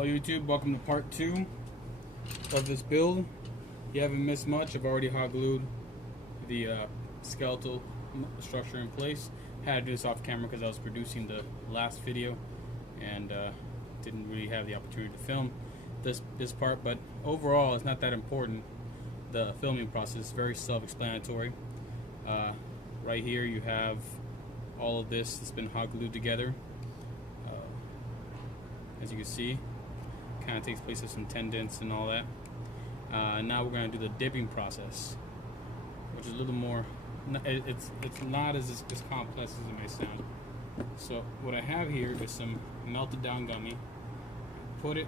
Hello YouTube, welcome to part 2 of this build. You haven't missed much. I've already hot glued the skeletal structure in place. Had to do this off camera because I was producing the last video and didn't really have the opportunity to film this part, but overall it's not that important. The filming process is very self-explanatory. Right here you have all of this that's been hot glued together. As you can see, kind of takes place with some tendons and all that. Now we're going to do the dipping process, which is a little more, it's not as complex as it may sound. So what I have here is some melted down gummy. Put it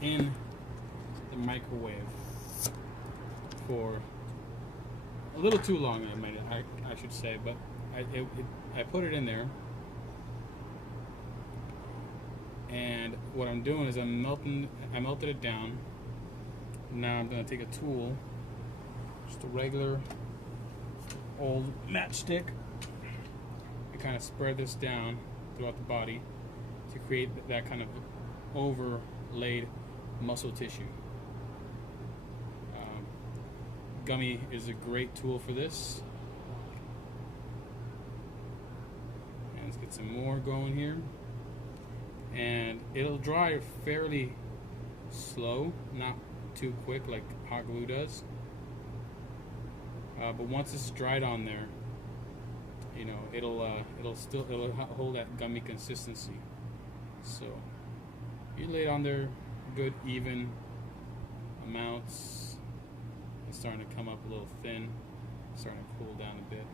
in the microwave for a little too long, I should say, but I put it in there. And what I'm doing is I melted it down. Now I'm going to take a tool, just a regular old matchstick, and kind of spread this down throughout the body to create that kind of overlaid muscle tissue. Gummy is a great tool for this. And let's get some more going here. And it'll dry fairly slow, not too quick like hot glue does. But once it's dried on there, you know, it'll hold that gummy consistency. So you lay it on there, good even amounts. It's starting to come up a little thin, starting to cool down a bit.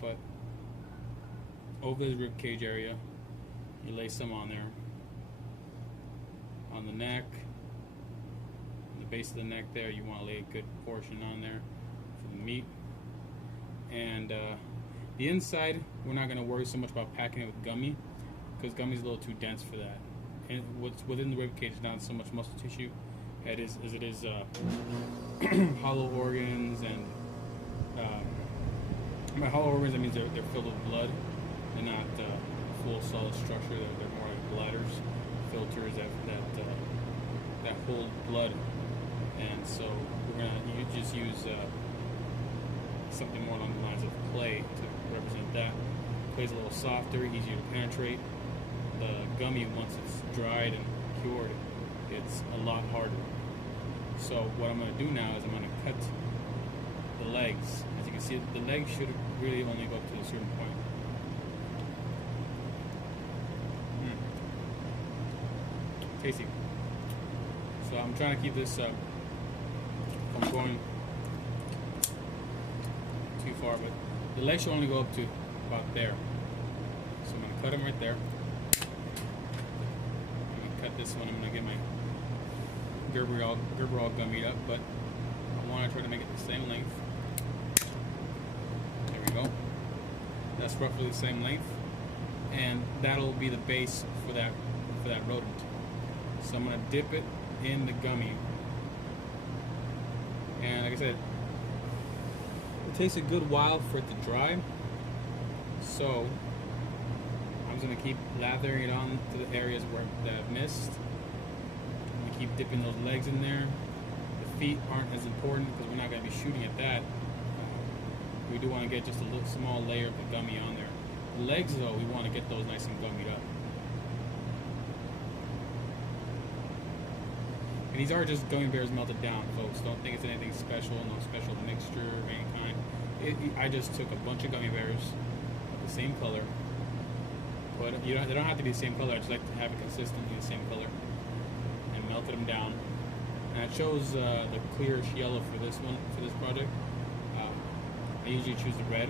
But over the rib cage area, you lay some on there, on the neck, on the base of the neck there. You want to lay a good portion on there for the meat. And the inside, we're not going to worry so much about packing it with gummy, because gummy is a little too dense for that. And what's within the rib cage is not so much muscle tissue as it is hollow organs. And by hollow organs, that means they're filled with blood. They're not full solid structure. They're more like bladders, filters that hold blood. And so we're gonna just use something more along the lines of clay to represent that. Clay's a little softer, easier to penetrate. The gummy, once it's dried and cured, it's a lot harder. So what I'm going to do now is I'm going to cut the legs. As you can see, the legs should really only go up to a certain point. Tasty. So I'm trying to keep this from going too far, but the legs should only go up to about there. So I'm going to cut them right there. I'm going to cut this one. I'm going to get my Gerber all gummied up, but I want to try to make it the same length. There we go. That's roughly the same length, and that'll be the base for that rodent. So I'm going to dip it in the gummy, and like I said, it takes a good while for it to dry, so I'm just going to keep lathering it on to the areas that I've missed. I'm going to keep dipping those legs in there. The feet aren't as important because we're not going to be shooting at that. We do want to get just a little small layer of the gummy on there. The legs though, we want to get those nice and gummied up. And these are just gummy bears melted down, folks. Don't think it's anything special, no special mixture of any kind. I just took a bunch of gummy bears of the same color, but they don't have to be the same color. I just like to have it consistently the same color, and melted them down. And I chose the clearish yellow for this one, for this project. I usually choose the red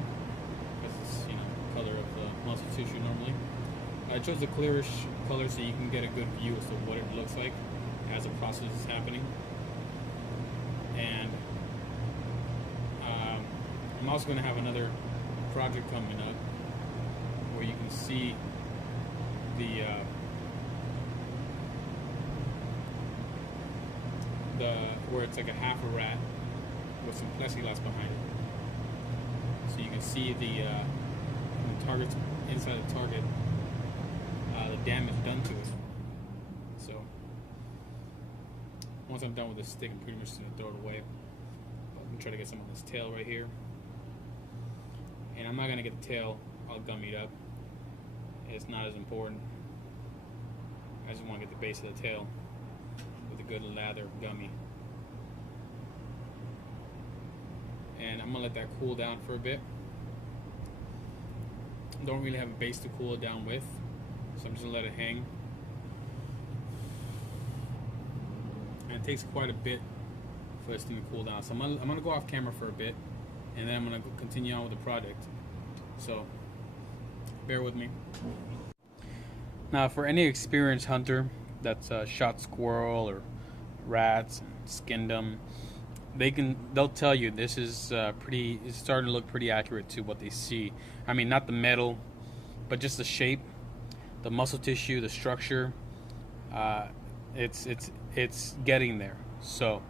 because it's, you know, the color of the muscle tissue normally. I chose the clearish color so you can get a good view as to what it looks like as the process is happening. And I'm also going to have another project coming up where you can see where it's like a half a rat with some plexiglass behind it, so you can see the targets inside the target, the damage done to it. So once I'm done with this stick, I'm pretty much just gonna throw it away. But I'm gonna try to get some on this tail right here. And I'm not gonna get the tail all gummied up. It's not as important. I just want to get the base of the tail with a good lather gummy. And I'm gonna let that cool down for a bit. Don't really have a base to cool it down with, so I'm just gonna let it hang. And it takes quite a bit for this thing to cool down. So I'm gonna go off camera for a bit, and then I'm gonna continue on with the project. So bear with me. Now, for any experienced hunter that's shot squirrel or rats and skinned them, they'll tell you this is it's starting to look pretty accurate to what they see. I mean, not the metal, but just the shape, the muscle tissue, the structure. It's getting there. So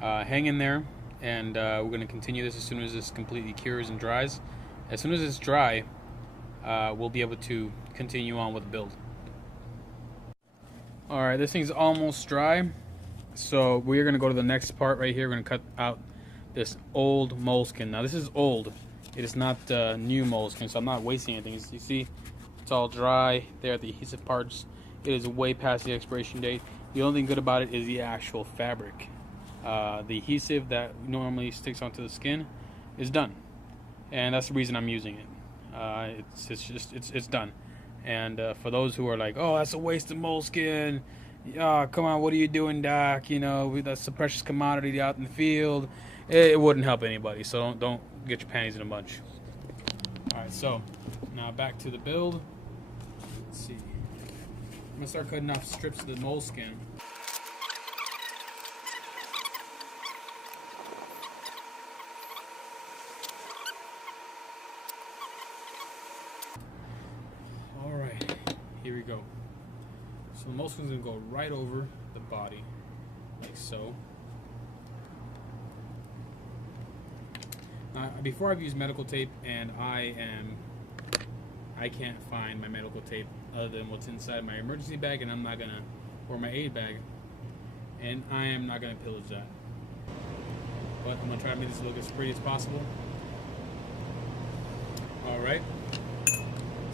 hang in there, and we're going to continue this as soon as this completely cures and dries. As soon as it's dry, we'll be able to continue on with the build. Alright, this thing's almost dry, so we're going to go to the next part right here. We're going to cut out this old moleskin. Now this is old, it is not new moleskin, so I'm not wasting anything. You see, it's all dry there at the adhesive parts. It is way past the expiration date. The only thing good about it is the actual fabric. The adhesive that normally sticks onto the skin is done, and that's the reason I'm using it. It's done. And for those who are like, oh, that's a waste of moleskin, come on, what are you doing, Doc? You know, that's a precious commodity out in the field. It wouldn't help anybody, so don't get your panties in a bunch. Alright, so now back to the build. Let's see, I'm gonna start cutting off strips of the moleskin. Here we go. So the moleskin's gonna go right over the body, like so. Now, before I've used medical tape, and I can't find my medical tape other than what's inside my emergency bag, and I'm not gonna, or my aid bag, and I am not gonna pillage that. But I'm gonna try to make this look as pretty as possible. All right.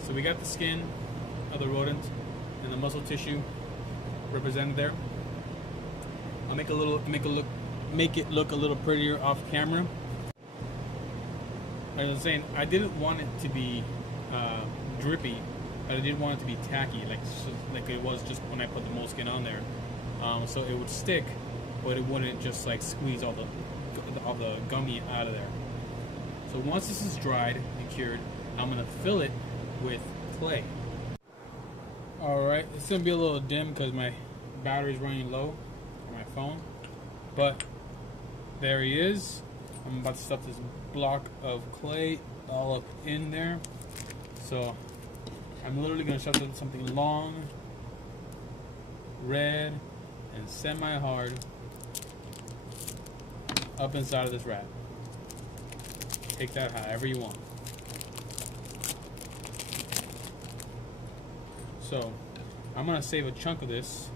So we got the skin of the rodent and the muscle tissue represented there. I'll make it look a little prettier off camera. Like I was saying, I didn't want it to be drippy, but I didn't want it to be tacky, like it was just when I put the moleskin on there. So it would stick, but it wouldn't just like squeeze all the gummy out of there. So once this is dried and cured, I'm gonna fill it with clay. Alright, it's going to be a little dim because my battery's running low on my phone. But there he is. I'm about to stuff this block of clay all up in there. So I'm literally going to shove something long, red, and semi-hard up inside of this rat. Take that however you want. So I'm going to save a chunk of this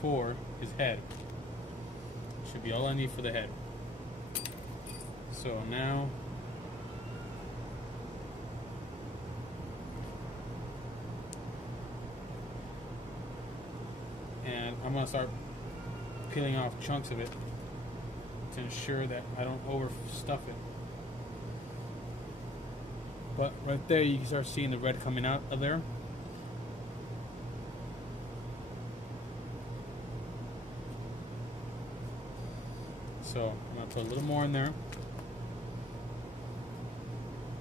for his head. Should be all I need for the head. So now and I'm going to start peeling off chunks of it to ensure that I don't overstuff it. But right there you can start seeing the red coming out of there. So I'm going to put a little more in there.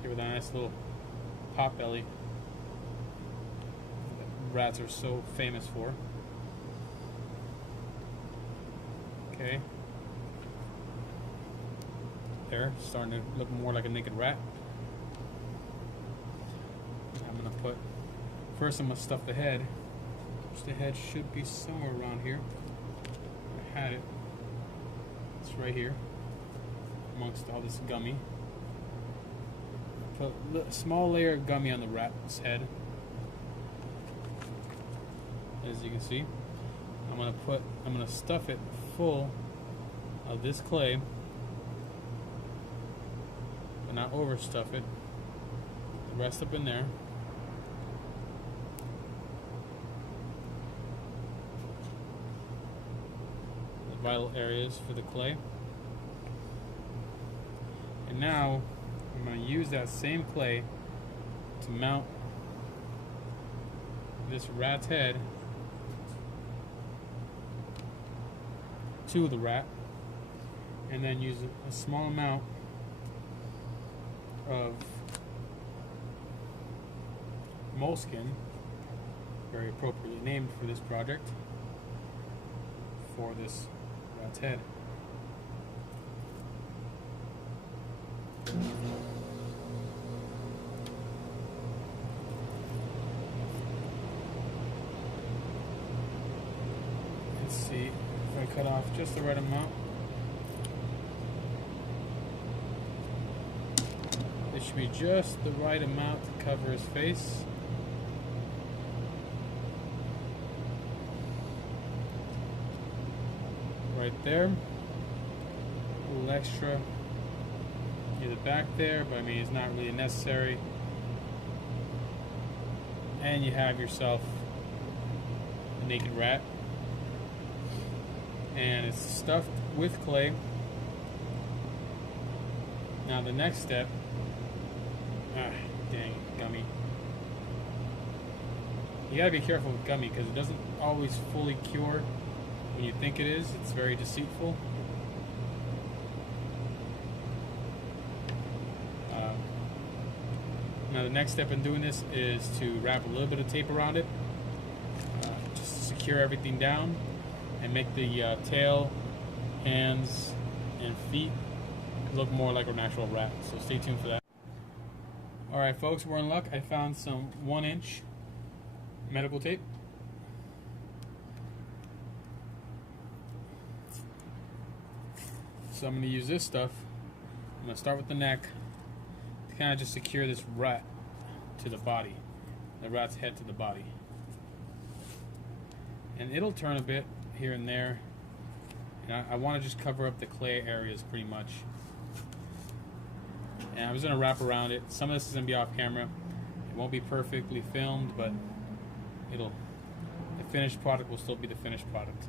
Give it a nice little pot belly that rats are so famous for. Okay. There, starting to look more like a naked rat. I'm going to put, first I'm going to stuff the head, which the head should be somewhere around here. I had it. It's right here, amongst all this gummy. Put a small layer of gummy on the rat's head, as you can see. I'm gonna stuff it full of this clay, but not overstuff it. The rest up in there. The vital areas for the clay. And now I'm going to use that same clay to mount this rat's head to the rat, and then use a small amount of moleskin, very appropriately named for this project, for this rat's head. Let's see if I cut off just the right amount. It should be just the right amount to cover his face. Right there. A little extra near the back there, but I mean it's not really necessary. And you have yourself a naked rat. And it's stuffed with clay. Now the next step, dang, gummy. You gotta be careful with gummy because it doesn't always fully cure when you think it is. It's very deceitful. Now the next step in doing this is to wrap a little bit of tape around it, just to secure everything down and make the tail, hands, and feet look more like a natural rat. So stay tuned for that. Alright folks, we're in luck. I found some 1-inch medical tape. So I'm going to use this stuff. I'm going to start with the neck to kind of just secure this rat to the body, the rat's head to the body. And it'll turn a bit here and there. And I want to just cover up the clay areas pretty much. And I'm just going to wrap around it. Some of this is going to be off camera. It won't be perfectly filmed, but the finished product will still be the finished product.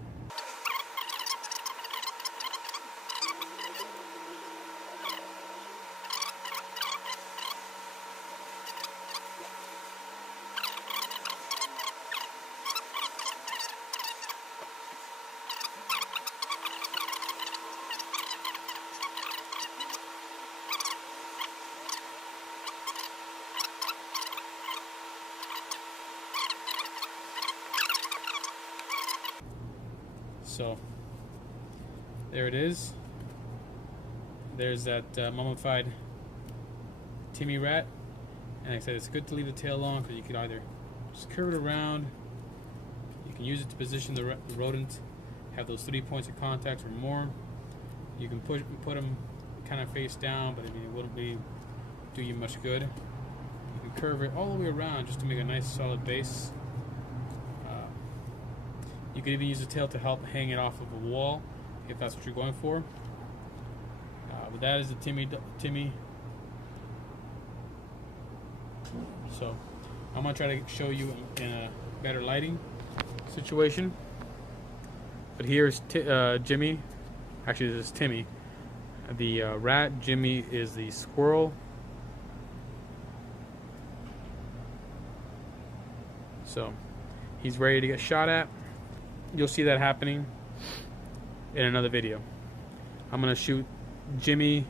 So there it is. There's that mummified Timmy rat. And like I said, it's good to leave the tail long because you could either just curve it around, you can use it to position the rodent, have those 3 points of contact or more. You can put them kind of face down, but I mean it wouldn't really do you much good. You can curve it all the way around just to make a nice solid base. You could even use the tail to help hang it off of a wall if that's what you're going for. But that is the Timmy. So I'm going to try to show you in a better lighting situation. But here's Jimmy. Actually, this is Timmy. The rat, Jimmy, is the squirrel. So he's ready to get shot at. You'll see that happening in another video. I'm going to shoot Timmy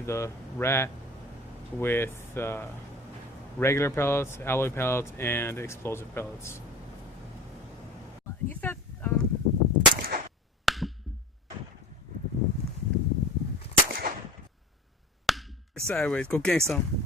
the rat with regular pellets, alloy pellets, and explosive pellets. You said sideways, go gang some.